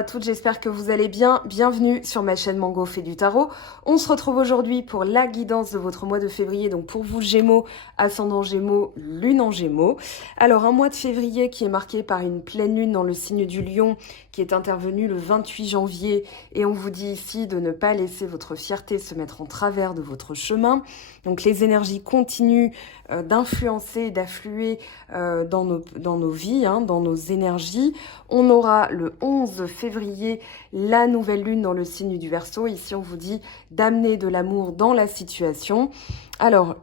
à toutes, j'espère que vous allez bien. Bienvenue sur ma chaîne Mango fait du tarot. On se retrouve aujourd'hui pour la guidance de votre mois de février. Donc pour vous Gémeaux, ascendant Gémeaux, lune en Gémeaux. Alors un mois de février qui est marqué par une pleine lune dans le signe du Lion qui est intervenue le 28 janvier. Et on vous dit ici de ne pas laisser votre fierté se mettre en travers de votre chemin. Donc les énergies continuent d'influencer et d'affluer dans nos vies, dans nos énergies. On aura le 11 février la nouvelle lune dans le signe du Verseau. Ici, on vous dit d'amener de l'amour dans la situation. Alors,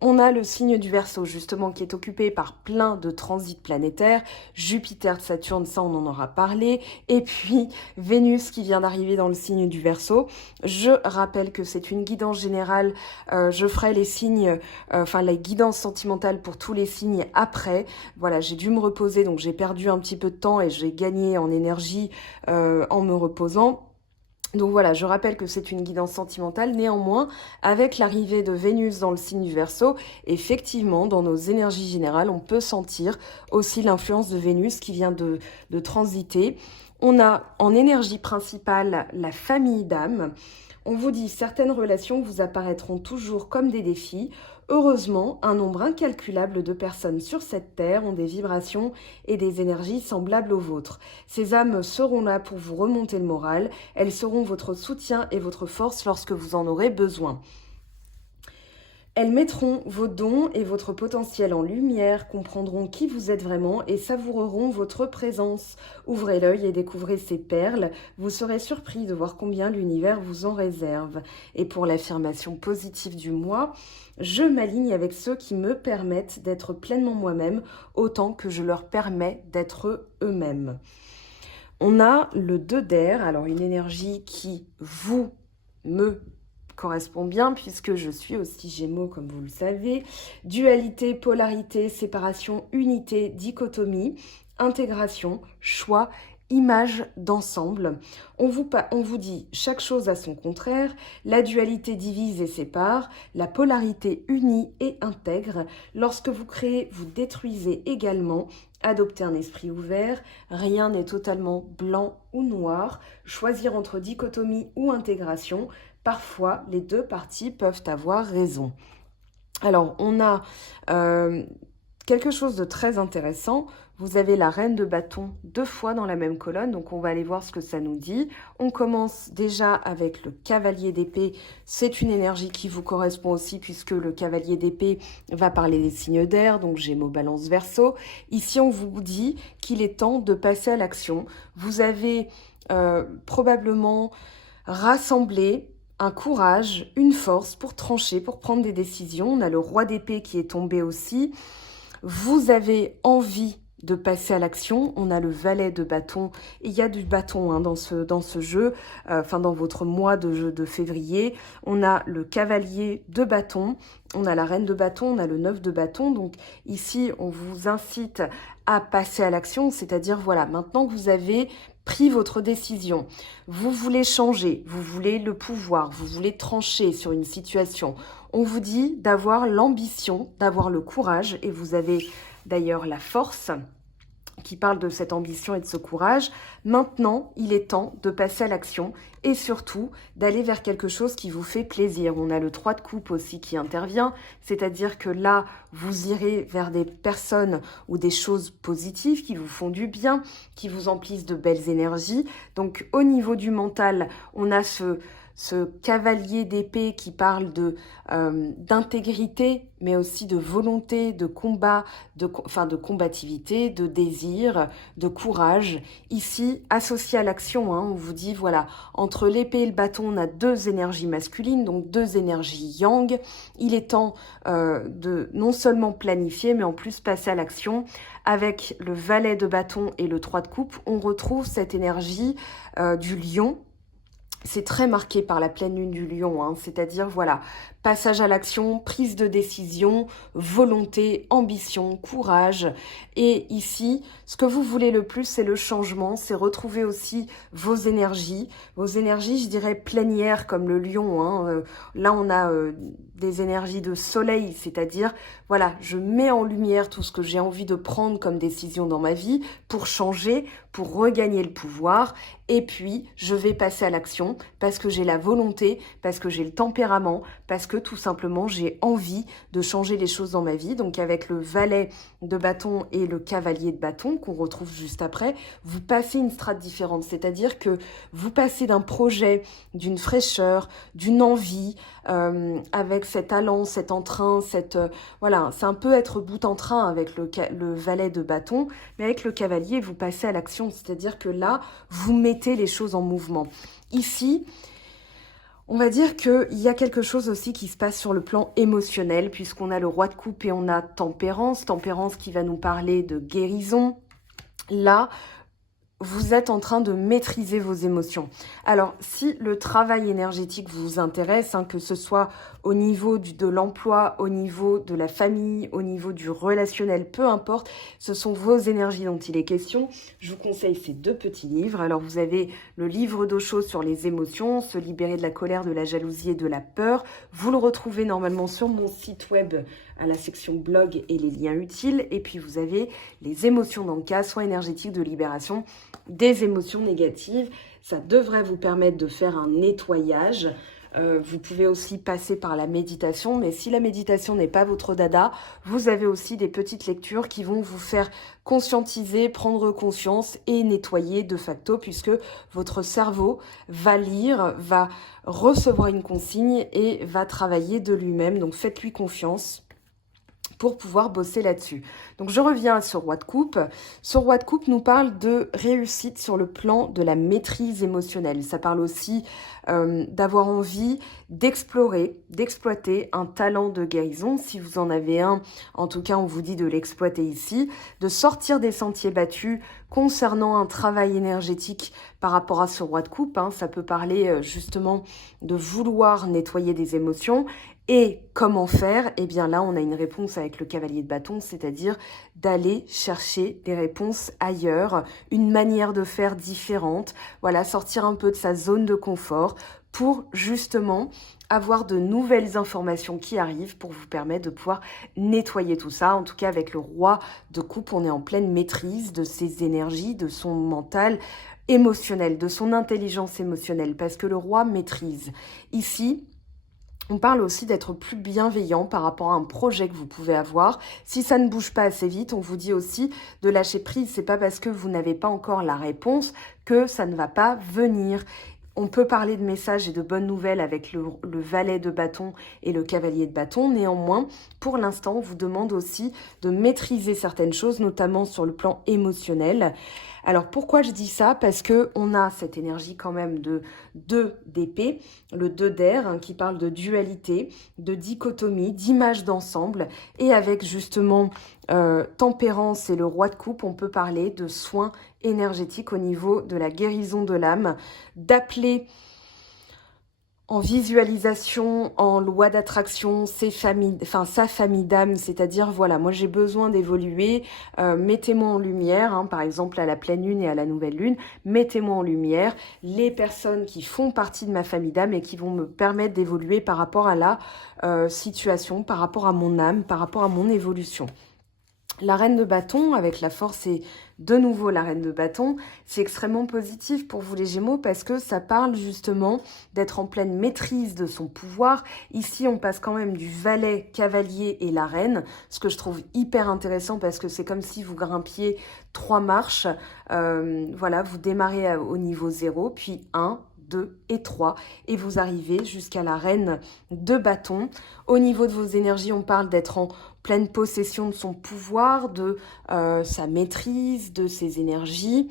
on a le signe du Verseau, justement, qui est occupé par plein de transits planétaires. Jupiter, Saturne, ça, on en aura parlé. Et puis, Vénus qui vient d'arriver dans le signe du Verseau. Je rappelle que c'est une guidance générale. Je ferai les signes, la guidance sentimentale pour tous les signes après. Voilà, j'ai dû me reposer, donc j'ai perdu un petit peu de temps et j'ai gagné en énergie en me reposant. Donc voilà, je rappelle que c'est une guidance sentimentale. Néanmoins, avec l'arrivée de Vénus dans le signe du Verseau, effectivement, dans nos énergies générales, on peut sentir aussi l'influence de Vénus qui vient de transiter. On a en énergie principale la famille d'âme. On vous dit certaines relations vous apparaîtront toujours comme des défis. Heureusement, un nombre incalculable de personnes sur cette terre ont des vibrations et des énergies semblables aux vôtres. Ces âmes seront là pour vous remonter le moral. Elles seront votre soutien et votre force lorsque vous en aurez besoin. Elles mettront vos dons et votre potentiel en lumière, comprendront qui vous êtes vraiment et savoureront votre présence. Ouvrez l'œil et découvrez ces perles. Vous serez surpris de voir combien l'univers vous en réserve. Et pour l'affirmation positive du mois, je m'aligne avec ceux qui me permettent d'être pleinement moi-même, autant que je leur permets d'être eux-mêmes. On a le 2 d'air, alors une énergie qui me correspond bien puisque je suis aussi Gémeaux comme vous le savez. Dualité, polarité, séparation, unité, dichotomie, intégration, choix, image d'ensemble. On vous dit chaque chose a son contraire, la dualité divise et sépare, la polarité unit et intègre. Lorsque vous créez, vous détruisez également. Adopter un esprit ouvert, rien n'est totalement blanc ou noir. Choisir entre dichotomie ou intégration, parfois les deux parties peuvent avoir raison. Alors on a quelque chose de très intéressant. Vous avez la reine de bâton 2 fois dans la même colonne, donc on va aller voir ce que ça nous dit. On commence déjà avec le cavalier d'épée. C'est une énergie qui vous correspond aussi puisque le cavalier d'épée va parler des signes d'air, donc Gémeaux, Balance, Verseau. Ici, on vous dit qu'il est temps de passer à l'action. Vous avez probablement rassemblé un courage, une force pour trancher, pour prendre des décisions. On a le roi d'épée qui est tombé aussi. Vous avez envie de passer à l'action. On a le valet de bâton. Il y a du bâton dans ce jeu, dans votre mois de février. On a le cavalier de bâton. On a la reine de bâton. On a le 9 de bâton. Donc ici, on vous incite à passer à l'action. C'est-à-dire, voilà, maintenant que vous avez pris votre décision, vous voulez changer, vous voulez le pouvoir, vous voulez trancher sur une situation. On vous dit d'avoir l'ambition, d'avoir le courage, et vous avez d'ailleurs la force qui parle de cette ambition et de ce courage. Maintenant, il est temps de passer à l'action et surtout d'aller vers quelque chose qui vous fait plaisir. On a le 3 de coupe aussi qui intervient, c'est-à-dire que là, vous irez vers des personnes ou des choses positives qui vous font du bien, qui vous emplissent de belles énergies. Donc, au niveau du mental, on a ce cavalier d'épée qui parle d'intégrité, mais aussi de volonté, de combat, de combativité, de désir, de courage. Ici, associé à l'action, on vous dit, voilà, entre l'épée et le bâton, on a 2 énergies masculines, donc 2 énergies yang. Il est temps de non seulement planifier, mais en plus passer à l'action. Avec le valet de bâton et le 3 de coupe, on retrouve cette énergie du lion. C'est très marqué par la pleine lune du lion, c'est-à-dire, voilà, passage à l'action, prise de décision, volonté, ambition, courage. Et ici, ce que vous voulez le plus, c'est le changement, c'est retrouver aussi vos énergies, je dirais plénières comme le lion, hein. Là, on a des énergies de soleil, c'est-à-dire, voilà, je mets en lumière tout ce que j'ai envie de prendre comme décision dans ma vie pour changer, pour regagner le pouvoir. Et puis, je vais passer à l'action parce que j'ai la volonté, parce que j'ai le tempérament, parce que tout simplement, j'ai envie de changer les choses dans ma vie. Donc, avec le valet de bâton et le cavalier de bâton qu'on retrouve juste après, vous passez une strate différente. C'est-à-dire que vous passez d'un projet, d'une fraîcheur, d'une envie, avec cet allant, cet entrain, voilà, c'est un peu être bout en train avec le valet de bâton, mais avec le cavalier, vous passez à l'action. C'est-à-dire que là, vous mettez les choses en mouvement. Ici, on va dire qu'il y a quelque chose aussi qui se passe sur le plan émotionnel, puisqu'on a le roi de coupe et on a tempérance qui va nous parler de guérison. Là, vous êtes en train de maîtriser vos émotions. Alors, si le travail énergétique vous intéresse, hein, que ce soit au niveau de l'emploi, au niveau de la famille, au niveau du relationnel, peu importe, ce sont vos énergies dont il est question. Je vous conseille ces 2 petits livres. Alors, vous avez le livre d'Osho sur les émotions, se libérer de la colère, de la jalousie et de la peur. Vous le retrouvez normalement sur mon site web à la section blog et les liens utiles. Et puis, vous avez les émotions dans le cas, soins énergétiques de libération des émotions négatives. Ça devrait vous permettre de faire un nettoyage. Vous pouvez aussi passer par la méditation, mais si la méditation n'est pas votre dada, vous avez aussi des petites lectures qui vont vous faire conscientiser, prendre conscience et nettoyer de facto, puisque votre cerveau va lire, va recevoir une consigne et va travailler de lui-même. Donc faites-lui confiance pour pouvoir bosser là-dessus. Donc je reviens à ce roi de coupe. Ce roi de coupe nous parle de réussite sur le plan de la maîtrise émotionnelle. Ça parle aussi d'avoir envie d'explorer, d'exploiter un talent de guérison. Si vous en avez un, en tout cas on vous dit de l'exploiter ici, de sortir des sentiers battus concernant un travail énergétique par rapport à ce roi de coupe. Hein. Ça peut parler justement de vouloir nettoyer des émotions. Et comment faire? Eh bien là, on a une réponse avec le cavalier de bâton, c'est-à-dire d'aller chercher des réponses ailleurs, une manière de faire différente, voilà, sortir un peu de sa zone de confort pour justement avoir de nouvelles informations qui arrivent pour vous permettre de pouvoir nettoyer tout ça. En tout cas, avec le roi de coupe, on est en pleine maîtrise de ses énergies, de son mental émotionnel, de son intelligence émotionnelle, parce que le roi maîtrise. Ici, on parle aussi d'être plus bienveillant par rapport à un projet que vous pouvez avoir. Si ça ne bouge pas assez vite, on vous dit aussi de lâcher prise. C'est pas parce que vous n'avez pas encore la réponse que ça ne va pas venir. On peut parler de messages et de bonnes nouvelles avec le valet de bâton et le cavalier de bâton. Néanmoins, pour l'instant, on vous demande aussi de maîtriser certaines choses, notamment sur le plan émotionnel. Alors pourquoi je dis ça? Parce que on a cette énergie quand même de 2 d'épée, le 2 d'air, hein, qui parle de dualité, de dichotomie, d'image d'ensemble. Et avec justement tempérance et le roi de coupe, on peut parler de soins énergétiques au niveau de la guérison de l'âme, d'appeler en visualisation, en loi d'attraction, sa famille d'âme, c'est-à-dire, voilà, moi j'ai besoin d'évoluer, mettez-moi en lumière, hein, par exemple à la pleine lune et à la nouvelle lune, mettez-moi en lumière les personnes qui font partie de ma famille d'âme et qui vont me permettre d'évoluer par rapport à la situation, par rapport à mon âme, par rapport à mon évolution. La reine de bâton, avec la force et de nouveau la reine de bâton, c'est extrêmement positif pour vous les Gémeaux parce que ça parle justement d'être en pleine maîtrise de son pouvoir. Ici, on passe quand même du valet, cavalier et la reine, ce que je trouve hyper intéressant parce que c'est comme si vous grimpiez 3 marches. Voilà, vous démarrez au niveau 0, puis 1, 2 et 3 et vous arrivez jusqu'à la reine de bâton. Au niveau de vos énergies, on parle d'être en pleine possession de son pouvoir, de sa maîtrise, de ses énergies.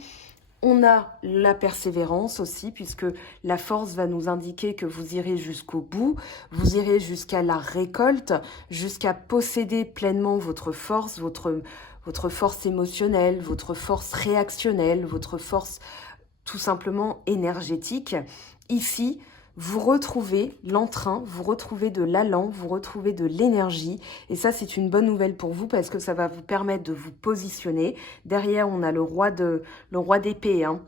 On a la persévérance aussi, puisque la force va nous indiquer que vous irez jusqu'au bout, vous irez jusqu'à la récolte, jusqu'à posséder pleinement votre force, votre force émotionnelle, votre force réactionnelle, votre force tout simplement énergétique. Ici, vous retrouvez l'entrain, vous retrouvez de l'allant, vous retrouvez de l'énergie. Et ça, c'est une bonne nouvelle pour vous parce que ça va vous permettre de vous positionner. Derrière, on a le roi d'épée, hein.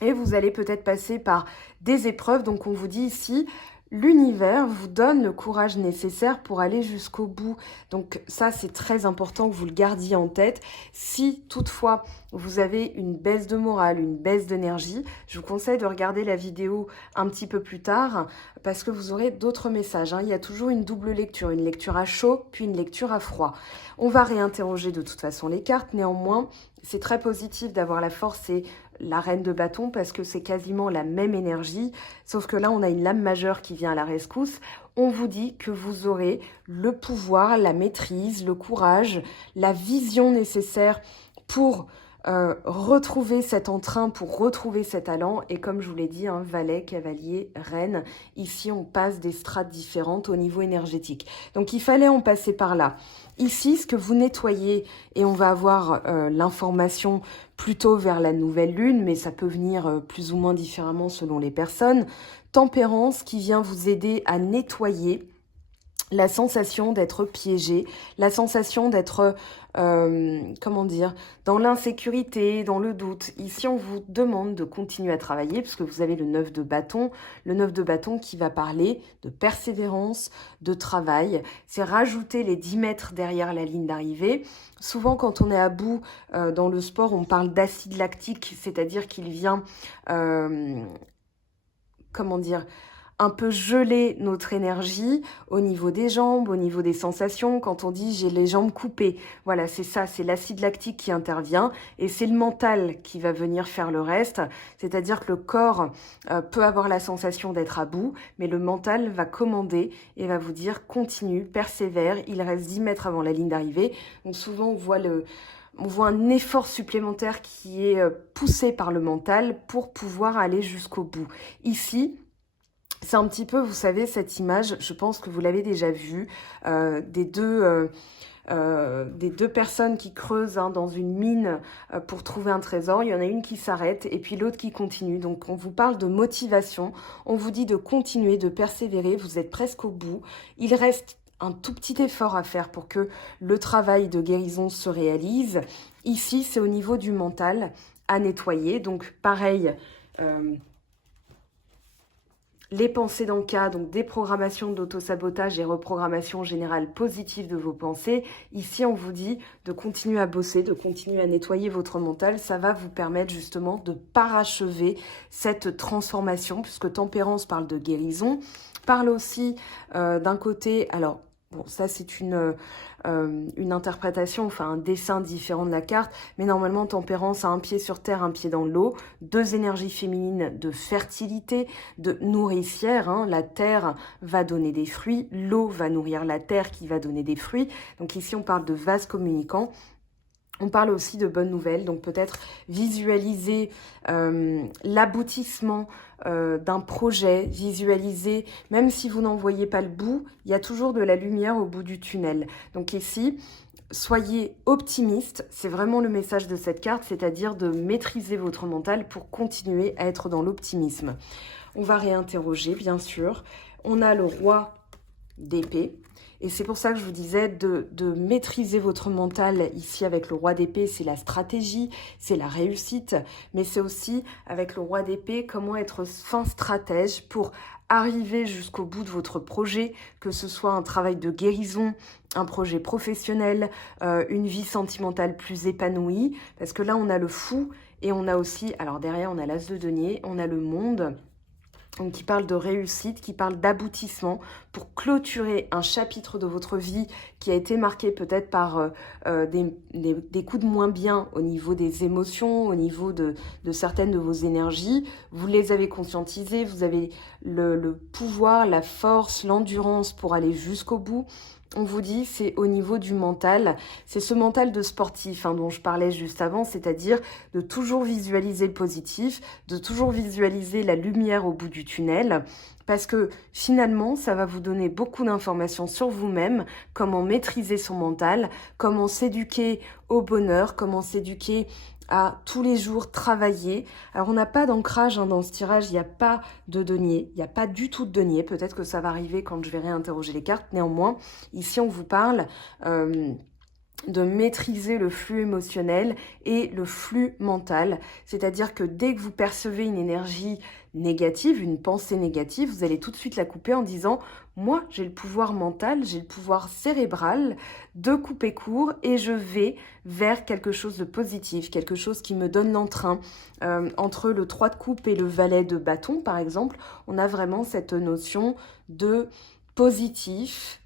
Et vous allez peut-être passer par des épreuves. Donc, on vous dit ici, l'univers vous donne le courage nécessaire pour aller jusqu'au bout. Donc, ça, c'est très important que vous le gardiez en tête. Si, toutefois, vous avez une baisse de morale, une baisse d'énergie, je vous conseille de regarder la vidéo un petit peu plus tard parce que vous aurez d'autres messages, hein. Il y a toujours une double lecture, une lecture à chaud, puis une lecture à froid. On va réinterroger de toute façon les cartes. Néanmoins, c'est très positif d'avoir la force et la reine de bâton parce que c'est quasiment la même énergie, sauf que là, on a une lame majeure qui vient à la rescousse. On vous dit que vous aurez le pouvoir, la maîtrise, le courage, la vision nécessaire pour retrouver cet entrain, pour retrouver cet talent. Et comme je vous l'ai dit, hein, valet, cavalier, reine, ici on passe des strates différentes au niveau énergétique. Donc il fallait en passer par là. Ici, ce que vous nettoyez, et on va avoir l'information plutôt vers la nouvelle lune, mais ça peut venir plus ou moins différemment selon les personnes. Tempérance qui vient vous aider à nettoyer la sensation d'être piégé, la sensation d'être, comment dire, dans l'insécurité, dans le doute. Ici, on vous demande de continuer à travailler puisque vous avez le 9 de bâton. Le 9 de bâton qui va parler de persévérance, de travail. C'est rajouter les 10 mètres derrière la ligne d'arrivée. Souvent, quand on est à bout dans le sport, on parle d'acide lactique, c'est-à-dire qu'il vient, comment dire, un peu geler notre énergie au niveau des jambes, au niveau des sensations. Quand on dit « j'ai les jambes coupées », voilà, c'est ça, c'est l'acide lactique qui intervient et c'est le mental qui va venir faire le reste. C'est-à-dire que le corps peut avoir la sensation d'être à bout, mais le mental va commander et va vous dire « continue, persévère, il reste 10 mètres avant la ligne d'arrivée ». Donc souvent, on voit un effort supplémentaire qui est poussé par le mental pour pouvoir aller jusqu'au bout. Ici, c'est un petit peu, vous savez, cette image, je pense que vous l'avez déjà vue, des deux personnes qui creusent hein, dans une mine pour trouver un trésor. Il y en a une qui s'arrête et puis l'autre qui continue. Donc on vous parle de motivation, on vous dit de continuer, de persévérer, vous êtes presque au bout. Il reste un tout petit effort à faire pour que le travail de guérison se réalise. Ici, c'est au niveau du mental à nettoyer. Donc pareil, les pensées d'en-cas, donc déprogrammation d'auto-sabotage et reprogrammation générale positive de vos pensées. Ici, on vous dit de continuer à bosser, de continuer à nettoyer votre mental. Ça va vous permettre justement de parachever cette transformation, puisque tempérance parle de guérison, parle aussi d'un côté, alors bon, ça c'est une interprétation, enfin un dessin différent de la carte, mais normalement tempérance a un pied sur terre, un pied dans l'eau, deux énergies féminines de fertilité, de nourricière, hein. La terre va donner des fruits, l'eau va nourrir la terre qui va donner des fruits, donc ici on parle de vase communicant. On parle aussi de bonnes nouvelles, donc peut-être visualiser l'aboutissement d'un projet, visualiser, même si vous n'en voyez pas le bout, il y a toujours de la lumière au bout du tunnel. Donc ici, soyez optimiste, c'est vraiment le message de cette carte, c'est-à-dire de maîtriser votre mental pour continuer à être dans l'optimisme. On va réinterroger, bien sûr. On a le roi d'épée. Et c'est pour ça que je vous disais de maîtriser votre mental ici avec le roi d'épée, c'est la stratégie, c'est la réussite, mais c'est aussi avec le roi d'épée comment être fin stratège pour arriver jusqu'au bout de votre projet, que ce soit un travail de guérison, un projet professionnel, une vie sentimentale plus épanouie, parce que là on a le fou et on a aussi, alors derrière on a l'as de denier, on a le monde, donc qui parle de réussite, qui parle d'aboutissement pour clôturer un chapitre de votre vie qui a été marqué peut-être par des coups de moins bien au niveau des émotions, au niveau de certaines de vos énergies. Vous les avez conscientisées, vous avez le pouvoir, la force, l'endurance pour aller jusqu'au bout. On vous dit, c'est au niveau du mental, c'est ce mental de sportif hein, dont je parlais juste avant, c'est-à-dire de toujours visualiser le positif, de toujours visualiser la lumière au bout du tunnel, parce que finalement, ça va vous donner beaucoup d'informations sur vous-même, comment maîtriser son mental, comment s'éduquer au bonheur, comment s'éduquer à tous les jours travailler. Alors on n'a pas d'ancrage dans ce tirage, il n'y a pas de denier, il n'y a pas du tout de denier. Peut-être que ça va arriver quand je vais réinterroger les cartes. Néanmoins, ici on vous parle de maîtriser le flux émotionnel et le flux mental. C'est-à-dire que dès que vous percevez une énergie négative, une pensée négative, vous allez tout de suite la couper en disant « Moi, j'ai le pouvoir mental, j'ai le pouvoir cérébral de couper court et je vais vers quelque chose de positif, quelque chose qui me donne l'entrain. » Entre le 3 de coupe et le valet de bâton, par exemple, on a vraiment cette notion de positif,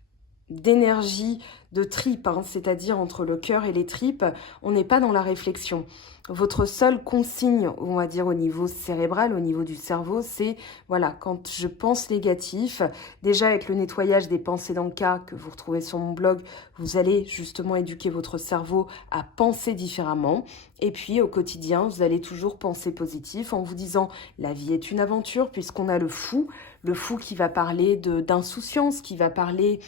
d'énergie de tripes, hein, c'est-à-dire entre le cœur et les tripes, on n'est pas dans la réflexion. Votre seule consigne, on va dire au niveau cérébral, au niveau du cerveau, c'est, voilà, quand je pense négatif, déjà avec le nettoyage des pensées dans le cas que vous retrouvez sur mon blog, vous allez justement éduquer votre cerveau à penser différemment. Et puis au quotidien, vous allez toujours penser positif en vous disant la vie est une aventure puisqu'on a le fou qui va parler d'insouciance, qui va parler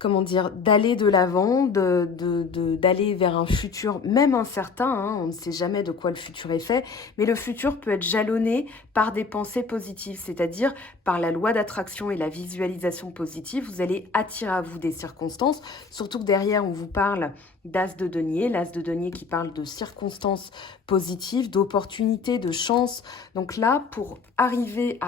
comment dire, d'aller de l'avant, d'aller vers un futur, même incertain, hein, on ne sait jamais de quoi le futur est fait, mais le futur peut être jalonné par des pensées positives, c'est-à-dire par la loi d'attraction et la visualisation positive, vous allez attirer à vous des circonstances, surtout que derrière on vous parle d'as de denier, l'as de denier qui parle de circonstances positives, d'opportunités, de chances. Donc là, pour arriver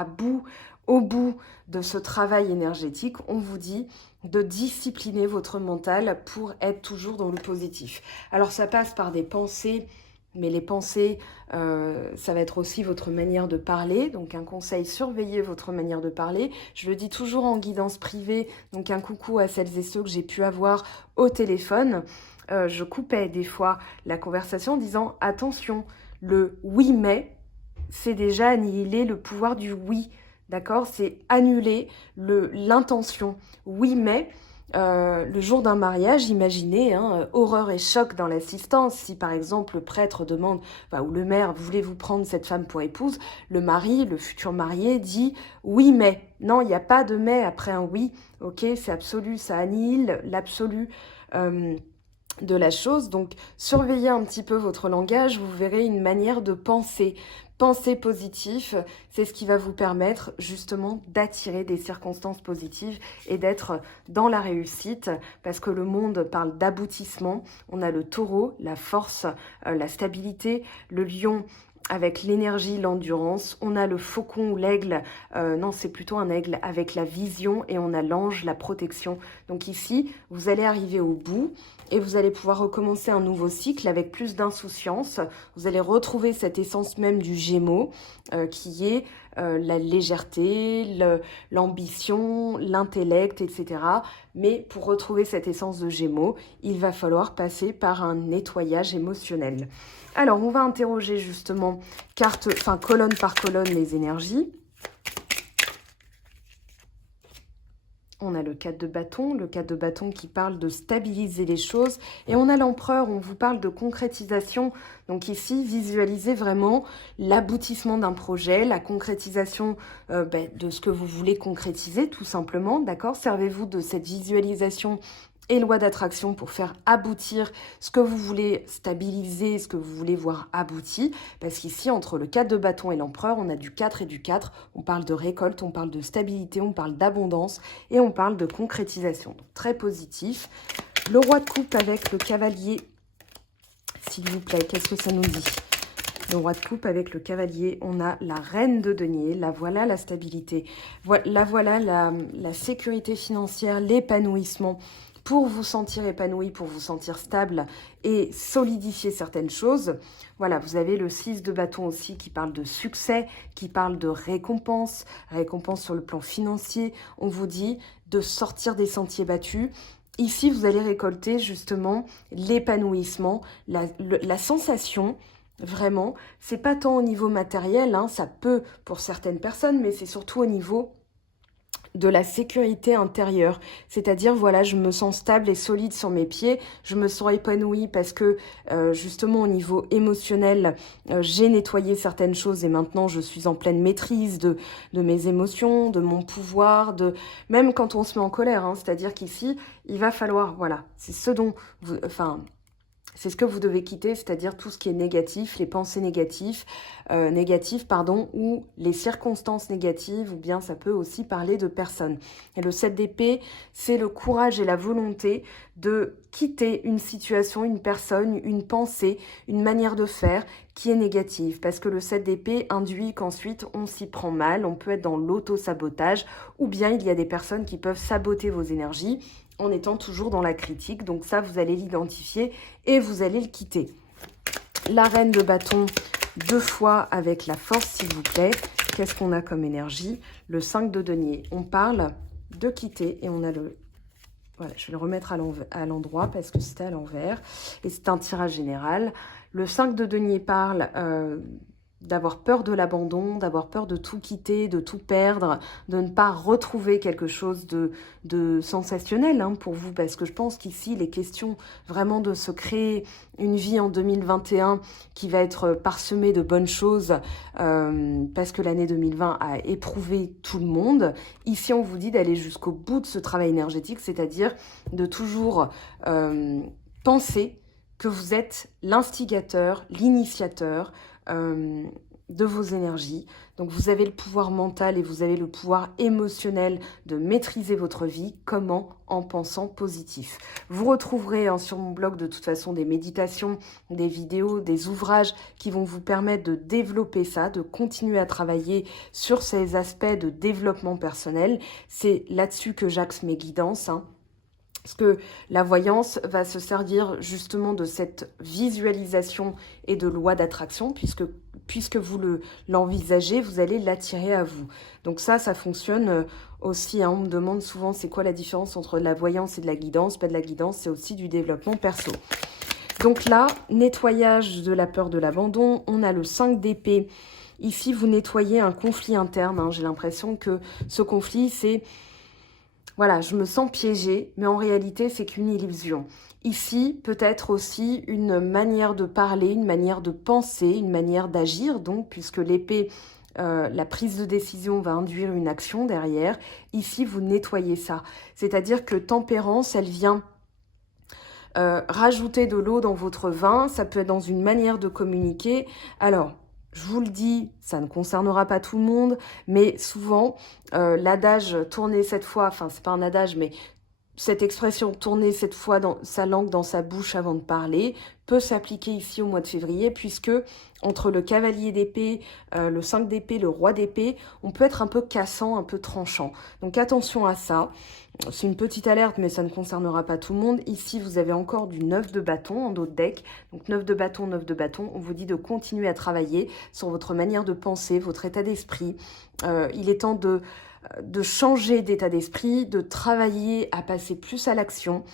au bout de ce travail énergétique, on vous dit de discipliner votre mental pour être toujours dans le positif. Alors ça passe par des pensées, mais les pensées, ça va être aussi votre manière de parler. Donc un conseil, surveillez votre manière de parler. Je le dis toujours en guidance privée, donc un coucou à celles et ceux que j'ai pu avoir au téléphone. Je coupais des fois la conversation en disant « Attention, le oui mais, c'est déjà annihiler le pouvoir du oui ». D'accord, c'est annuler l'intention. Oui, mais le jour d'un mariage, imaginez, hein, horreur et choc dans l'assistance. Si par exemple le prêtre demande, ou le maire, voulez-vous prendre cette femme pour épouse, le mari, le futur marié dit oui, mais. Non, il n'y a pas de mais après un oui. Ok, c'est absolu, ça annihile l'absolu. De la chose, donc surveillez un petit peu votre langage, vous verrez une manière de penser. Penser positif, c'est ce qui va vous permettre justement d'attirer des circonstances positives et d'être dans la réussite parce que le monde parle d'aboutissement. On a le taureau, la force, la stabilité, le lion avec l'énergie, l'endurance. On a le faucon ou l'aigle, non c'est plutôt un aigle avec la vision et on a l'ange, la protection. Donc ici, vous allez arriver au bout et vous allez pouvoir recommencer un nouveau cycle avec plus d'insouciance. Vous allez retrouver cette essence même du Gémeaux qui est la légèreté, l'ambition, l'intellect, etc. Mais pour retrouver cette essence de Gémeaux, il va falloir passer par un nettoyage émotionnel. Alors, on va interroger justement colonne par colonne les énergies. On a le 4 de bâton, qui parle de stabiliser les choses. Et on a l'empereur, on vous parle de concrétisation. Donc ici, visualisez vraiment l'aboutissement d'un projet, la concrétisation de ce que vous voulez concrétiser, tout simplement. D'accord ? Servez-vous de cette visualisation et loi d'attraction pour faire aboutir ce que vous voulez stabiliser, ce que vous voulez voir abouti. Parce qu'ici, entre le 4 de bâton et l'empereur, on a du 4 et du 4. On parle de récolte, on parle de stabilité, on parle d'abondance et on parle de concrétisation. Donc, très positif. Le roi de coupe avec le cavalier, s'il vous plaît, qu'est-ce que ça nous dit ? Le roi de coupe avec le cavalier, on a la reine de denier, la voilà la stabilité, la voilà la sécurité financière, l'épanouissement. Pour vous sentir épanoui, pour vous sentir stable et solidifier certaines choses. Voilà, vous avez le 6 de bâton aussi qui parle de succès, qui parle de récompense sur le plan financier. On vous dit de sortir des sentiers battus. Ici, vous allez récolter justement l'épanouissement, la sensation. Vraiment, c'est pas tant au niveau matériel, hein, ça peut pour certaines personnes, mais c'est surtout au niveau de la sécurité intérieure, c'est-à-dire voilà, je me sens stable et solide sur mes pieds, je me sens épanouie parce que justement au niveau émotionnel, j'ai nettoyé certaines choses et maintenant je suis en pleine maîtrise de mes émotions, de mon pouvoir, même quand on se met en colère, hein, c'est-à-dire qu'ici, il va falloir, voilà, c'est ce dont C'est ce que vous devez quitter, c'est-à-dire tout ce qui est négatif, les pensées négatives, ou les circonstances négatives, ou bien ça peut aussi parler de personnes. Et le 7 d'épée, c'est le courage et la volonté de quitter une situation, une personne, une pensée, une manière de faire qui est négative. Parce que le 7 d'épée induit qu'ensuite on s'y prend mal, on peut être dans l'auto-sabotage, ou bien il y a des personnes qui peuvent saboter vos énergies en étant toujours dans la critique. Donc ça, vous allez l'identifier et vous allez le quitter. La reine de bâton, 2 fois avec la force, s'il vous plaît. Qu'est-ce qu'on a comme énergie? Le 5 de denier. On parle de quitter et on a le... Voilà, je vais le remettre à l'endroit parce que c'était à l'envers. Et c'est un tirage général. Le 5 de denier parle d'avoir peur de l'abandon, d'avoir peur de tout quitter, de tout perdre, de ne pas retrouver quelque chose de sensationnel pour vous. Parce que je pense qu'ici, il est question vraiment de se créer une vie en 2021 qui va être parsemée de bonnes choses parce que l'année 2020 a éprouvé tout le monde. Ici, on vous dit d'aller jusqu'au bout de ce travail énergétique, c'est-à-dire de toujours penser que vous êtes l'instigateur, l'initiateur de vos énergies. Donc vous avez le pouvoir mental et vous avez le pouvoir émotionnel de maîtriser votre vie. Comment? En pensant positif. Vous retrouverez sur mon blog de toute façon des méditations, des vidéos, des ouvrages qui vont vous permettre de développer ça, de continuer à travailler sur ces aspects de développement personnel. C'est là-dessus que j'axe mes guidances. Parce que la voyance va se servir justement de cette visualisation et de loi d'attraction, puisque vous l'envisagez, vous allez l'attirer à vous. Donc ça fonctionne aussi. On me demande souvent c'est quoi la différence entre la voyance et de la guidance. Pas de la guidance, c'est aussi du développement perso. Donc là, nettoyage de la peur de l'abandon. On a le 5 d'épée. Ici, vous nettoyez un conflit interne. J'ai l'impression que ce conflit, c'est... Voilà, je me sens piégée, mais en réalité, c'est qu'une illusion. Ici, peut-être aussi une manière de parler, une manière de penser, une manière d'agir, donc, puisque l'épée, la prise de décision va induire une action derrière. Ici, vous nettoyez ça. C'est-à-dire que tempérance, elle vient rajouter de l'eau dans votre vin. Ça peut être dans une manière de communiquer. Alors... Je vous le dis, ça ne concernera pas tout le monde, mais souvent, l'adage « tourner 7 fois », enfin, c'est pas un adage, mais cette expression « tourner 7 fois sa langue dans sa bouche avant de parler » peut s'appliquer ici au mois de février, puisque entre le cavalier d'épée, le 5 d'épée, le roi d'épée, on peut être un peu cassant, un peu tranchant. Donc attention à ça. C'est une petite alerte, mais ça ne concernera pas tout le monde. Ici, vous avez encore du 9 de bâton en dos de deck. Donc 9 de bâton, 9 de bâton. On vous dit de continuer à travailler sur votre manière de penser, votre état d'esprit. Il est temps de changer d'état d'esprit, de travailler à passer plus à l'action.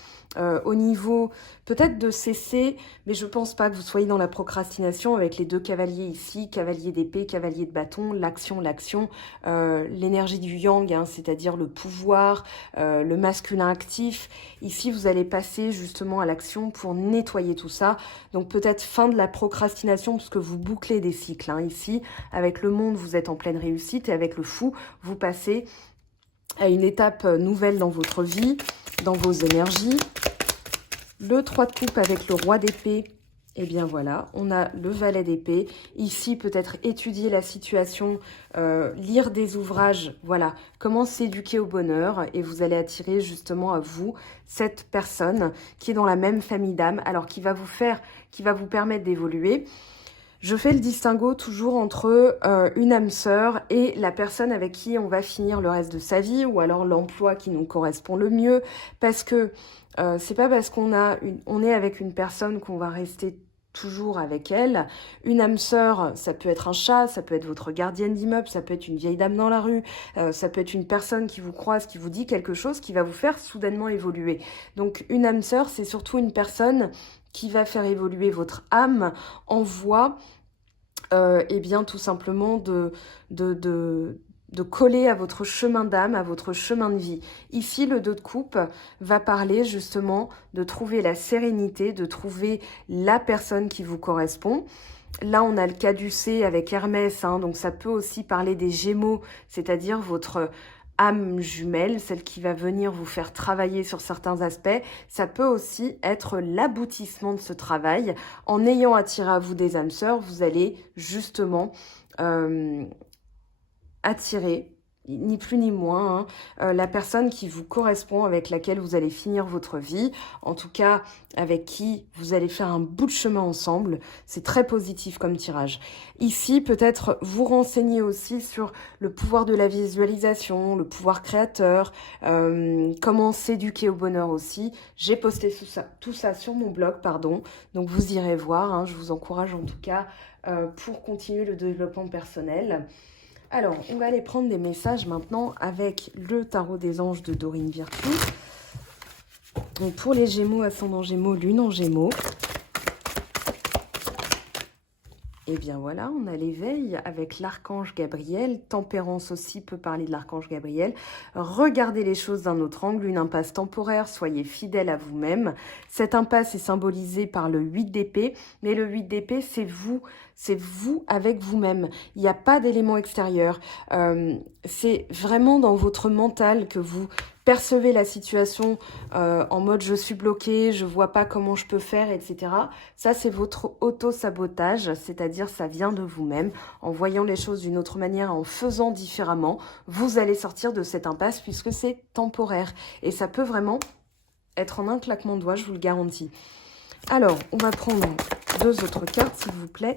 Au niveau peut-être de cesser, mais je pense pas que vous soyez dans la procrastination avec les 2 cavaliers ici, cavalier d'épée, cavalier de bâton, l'action, l'énergie du yang, c'est-à-dire le pouvoir, le masculin actif. Ici, vous allez passer justement à l'action pour nettoyer tout ça. Donc peut-être fin de la procrastination puisque vous bouclez des cycles. Ici, avec le monde, vous êtes en pleine réussite et avec le fou, vous passez à une étape nouvelle dans votre vie, dans vos énergies. Le 3 de coupe avec le roi d'épée, et bien voilà, on a le valet d'épée. Ici, peut-être étudier la situation, lire des ouvrages, voilà, comment s'éduquer au bonheur. Et vous allez attirer justement à vous cette personne qui est dans la même famille d'âme, alors qui va vous permettre d'évoluer. Je fais le distinguo toujours entre une âme sœur et la personne avec qui on va finir le reste de sa vie, ou alors l'emploi qui nous correspond le mieux, parce que c'est pas parce qu'on est avec une personne qu'on va rester toujours avec elle. Une âme sœur, ça peut être un chat, ça peut être votre gardienne d'immeuble, ça peut être une vieille dame dans la rue, ça peut être une personne qui vous croise, qui vous dit quelque chose qui va vous faire soudainement évoluer. Donc une âme sœur, c'est surtout une personne qui va faire évoluer votre âme en voie, et bien tout simplement de coller à votre chemin d'âme, à votre chemin de vie. Ici, le 2 de coupe va parler justement de trouver la sérénité, de trouver la personne qui vous correspond. Là, on a le caducée avec Hermès, donc ça peut aussi parler des Gémeaux, c'est-à-dire votre âme jumelle, celle qui va venir vous faire travailler sur certains aspects. Ça peut aussi être l'aboutissement de ce travail. En ayant attiré à vous des âmes sœurs, vous allez justement attirer, ni plus ni moins, la personne qui vous correspond, avec laquelle vous allez finir votre vie, en tout cas avec qui vous allez faire un bout de chemin ensemble. C'est très positif comme tirage. Ici, peut-être vous renseigner aussi sur le pouvoir de la visualisation, le pouvoir créateur, comment s'éduquer au bonheur aussi. J'ai posté tout ça sur mon blog, pardon, donc vous irez voir, hein, je vous encourage en tout cas pour continuer le développement personnel. Alors, on va aller prendre des messages maintenant avec le tarot des anges de Dorine Virtue. Donc, pour les Gémeaux, ascendant Gémeaux, Lune en Gémeaux. Et bien voilà, on a l'éveil avec l'archange Gabriel. Tempérance aussi peut parler de l'archange Gabriel. Regardez les choses d'un autre angle, une impasse temporaire, soyez fidèle à vous-même. Cette impasse est symbolisée par le 8 d'épée, mais le 8 d'épée, c'est vous avec vous-même. Il n'y a pas d'élément extérieur. C'est vraiment dans votre mental que vous percevez la situation en mode je suis bloqué, je vois pas comment je peux faire, etc. Ça, c'est votre auto-sabotage, c'est-à-dire ça vient de vous-même. En voyant les choses d'une autre manière, en faisant différemment, vous allez sortir de cette impasse puisque c'est temporaire. Et ça peut vraiment être en un claquement de doigts, je vous le garantis. Alors, on va prendre 2 autres cartes, s'il vous plaît.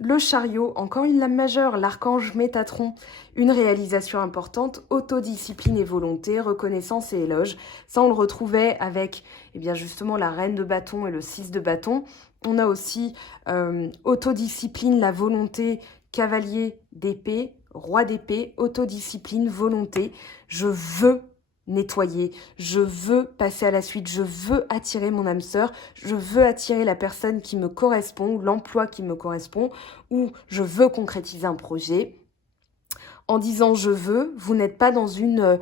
Le chariot, encore une lame majeure, l'archange Métatron, une réalisation importante, autodiscipline et volonté, reconnaissance et éloge. Ça, on le retrouvait avec, eh bien justement, la reine de bâton et le 6 de bâton. On a aussi autodiscipline, la volonté, cavalier d'épée, roi d'épée, autodiscipline, volonté. Je veux nettoyer, je veux passer à la suite, je veux attirer mon âme sœur, je veux attirer la personne qui me correspond, ou l'emploi qui me correspond, ou je veux concrétiser un projet. En disant je veux, vous n'êtes pas dans une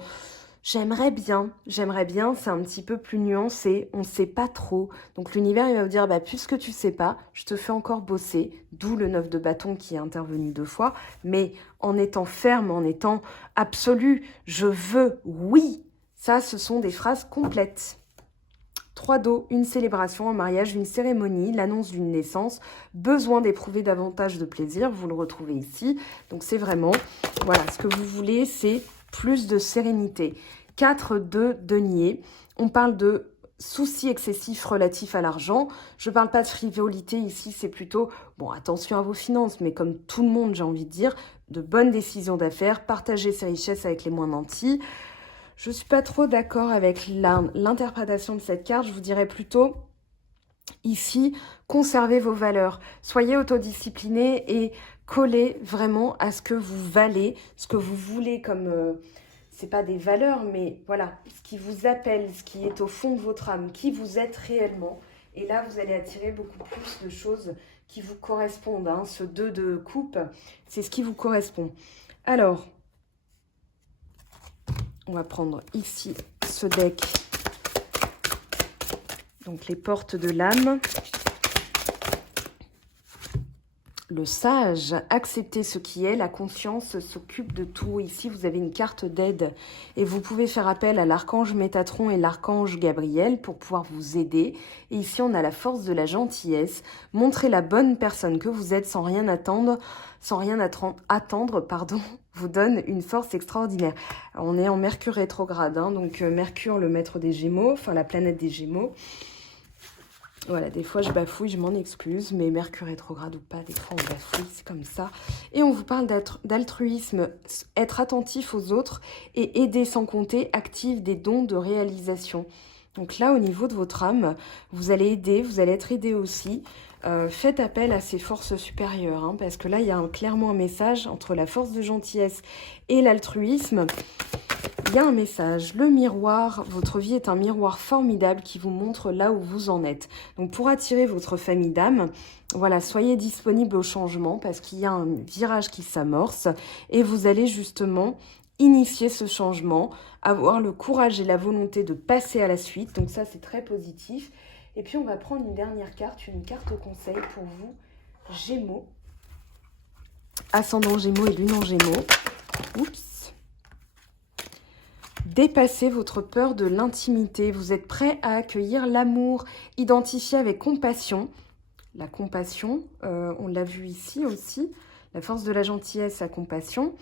j'aimerais bien, c'est un petit peu plus nuancé, on ne sait pas trop. Donc l'univers il va vous dire puisque tu sais pas, je te fais encore bosser, d'où le 9 de bâton qui est intervenu 2 fois, mais en étant ferme, en étant absolu, je veux, oui. Ça, ce sont des phrases complètes. 3 d'eau, une célébration, un mariage, une cérémonie, l'annonce d'une naissance, besoin d'éprouver davantage de plaisir, vous le retrouvez ici. Donc c'est vraiment, voilà, ce que vous voulez, c'est plus de sérénité. 4 de denier, on parle de soucis excessifs relatifs à l'argent. Je ne parle pas de frivolité ici, c'est plutôt, bon, attention à vos finances, mais comme tout le monde, j'ai envie de dire, de bonnes décisions d'affaires, partager ses richesses avec les moins nantis. Je ne suis pas trop d'accord avec l'interprétation de cette carte. Je vous dirais plutôt, ici, conservez vos valeurs. Soyez autodisciplinés et collez vraiment à ce que vous valez, ce que vous voulez comme... c'est pas des valeurs, mais voilà, ce qui vous appelle, ce qui est au fond de votre âme, qui vous êtes réellement. Et là, vous allez attirer beaucoup plus de choses qui vous correspondent. Hein. Ce 2 de coupe, c'est ce qui vous correspond. Alors... on va prendre ici ce deck, donc les portes de l'âme. Le sage, accepter ce qui est, la conscience s'occupe de tout. Ici, vous avez une carte d'aide et vous pouvez faire appel à l'archange Métatron et l'archange Gabriel pour pouvoir vous aider. Et ici, on a la force de la gentillesse, montrer la bonne personne que vous êtes sans rien attendre, vous donne une force extraordinaire. Alors, on est en Mercure rétrograde, hein, donc Mercure, le maître des Gémeaux, enfin la planète des Gémeaux. Voilà, des fois je bafouille, je m'en excuse, mais Mercure rétrograde ou pas, des fois on bafouille, c'est comme ça. Et on vous parle d'altruisme, être attentif aux autres et aider sans compter, active des dons de réalisation. Donc là, au niveau de votre âme, vous allez aider, vous allez être aidé aussi. Faites appel à ces forces supérieures, hein, parce que là, il y a clairement un message entre la force de gentillesse et l'altruisme. Il y a un message, le miroir, votre vie est un miroir formidable qui vous montre là où vous en êtes. Donc pour attirer votre famille d'âme, voilà, soyez disponible au changement parce qu'il y a un virage qui s'amorce et vous allez justement initier ce changement, avoir le courage et la volonté de passer à la suite. Donc ça, c'est très positif. Et puis on va prendre une dernière carte, une carte conseil pour vous, Gémeaux, ascendant Gémeaux et Lune en Gémeaux. Oups. dépassez votre peur de l'intimité. Vous êtes prêt à accueillir l'amour, identifié avec compassion. La compassion, on l'a vu ici aussi, la force de la gentillesse, la compassion.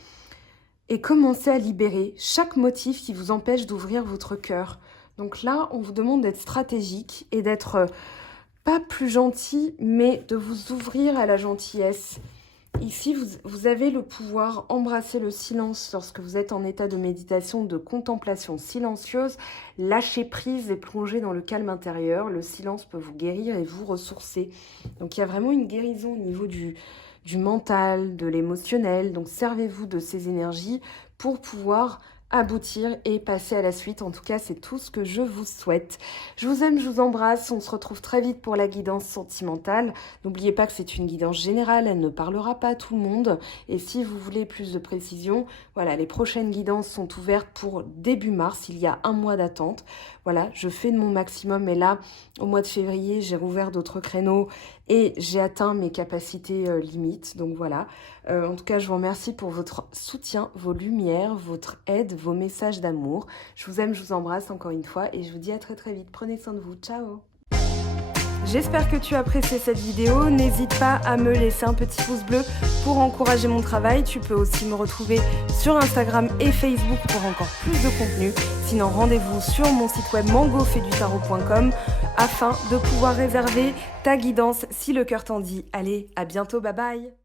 Et commencez à libérer chaque motif qui vous empêche d'ouvrir votre cœur. Donc là, on vous demande d'être stratégique et d'être pas plus gentil, mais de vous ouvrir à la gentillesse. Ici, vous avez le pouvoir embrasser le silence lorsque vous êtes en état de méditation, de contemplation silencieuse. Lâcher prise et plonger dans le calme intérieur. Le silence peut vous guérir et vous ressourcer. Donc il y a vraiment une guérison au niveau du mental, de l'émotionnel. Donc servez-vous de ces énergies pour pouvoir aboutir et passer à la suite. En tout cas, c'est tout ce que je vous souhaite. Je vous aime, je vous embrasse. On se retrouve très vite pour la guidance sentimentale. N'oubliez pas que c'est une guidance générale, elle ne parlera pas à tout le monde. Et si vous voulez plus de précision, voilà, les prochaines guidances sont ouvertes pour début mars. Il y a un mois d'attente. Voilà, je fais de mon maximum. Et là, au mois de février, j'ai rouvert d'autres créneaux et j'ai atteint mes capacités limites. Donc voilà. En tout cas, je vous remercie pour votre soutien, vos lumières, votre aide, vos messages d'amour. Je vous aime, je vous embrasse encore une fois et je vous dis à très très vite. Prenez soin de vous. Ciao! J'espère que tu as apprécié cette vidéo. N'hésite pas à me laisser un petit pouce bleu pour encourager mon travail. Tu peux aussi me retrouver sur Instagram et Facebook pour encore plus de contenu. Sinon, rendez-vous sur mon site web mangofaidutarot.com afin de pouvoir réserver ta guidance si le cœur t'en dit. Allez, à bientôt, bye bye!